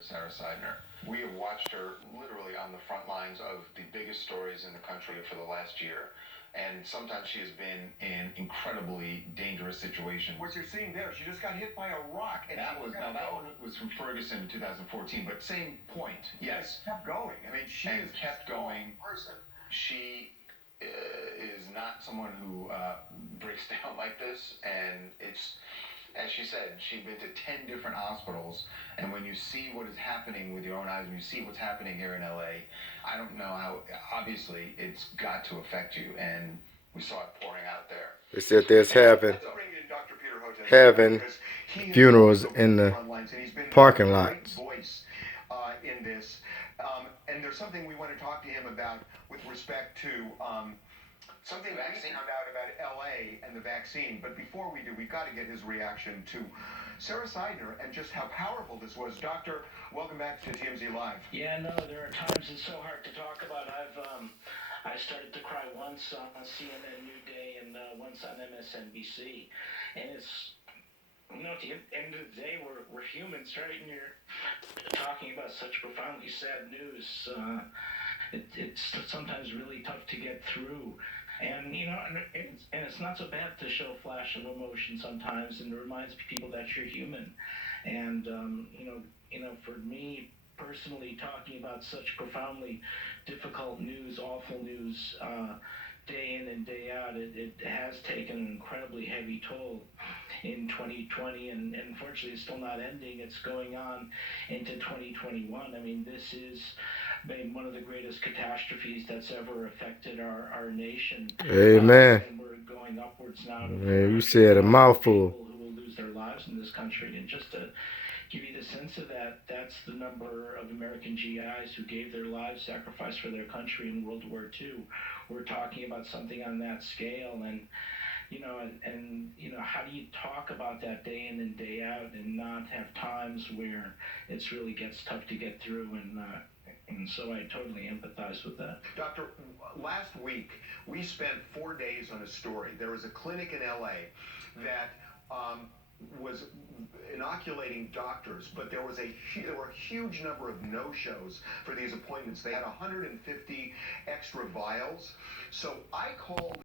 Sarah Seidner. We have watched her literally on the front lines of the biggest stories in the country for the last year. And sometimes she has been in incredibly dangerous situations. What you're seeing there, she just got hit by a rock. And that one was from Ferguson in 2014, but same point. Yes. Kept going. I mean, she and is kept going. Person. She is not someone who breaks down like this, and it's, as she said, she's been to 10 different hospitals, and when you see what is happening with your own eyes, when you see what's happening here in LA, I don't know how, obviously, it's got to affect you, and we saw it pouring out there. They said there's having funerals in the parking lots. In this, and there's something we want to talk to him about with respect to something we found out about LA and the vaccine. But before we do, we've got to get his reaction to Sarah Seidner and just how powerful this was. Doctor, welcome back to TMZ Live. Yeah, no, there are times it's so hard to talk about. I started to cry once on CNN New Day and once on MSNBC, and it's, you know, at the end of the day, we're humans, right? And you're talking about such profoundly sad news. It's sometimes really tough to get through. And, you know, and it's not so bad to show a flash of emotion sometimes, and it reminds people that you're human. And, you know, for me personally, talking about such profoundly difficult news, awful news, day in and day out, it has taken an incredibly heavy toll in 2020, and unfortunately it's still not ending. It's going on into 2021. I mean, this is been one of the greatest catastrophes that's ever affected our nation. Amen. And we're going upwards now to Man, you said a mouthful. People who will lose their lives in this country. And just to give you the sense of that, that's the number of American GIs who gave their lives, sacrificed for their country in World War II. We're talking about something on that scale, and you know, how do you talk about that day in and day out and not have times where it's really gets tough to get through, and so I totally empathize with that. Doctor, last week we spent 4 days on a story. There was a clinic in LA that was inoculating doctors, but there were a huge number of no-shows for these appointments. They had 150 extra vials. So I called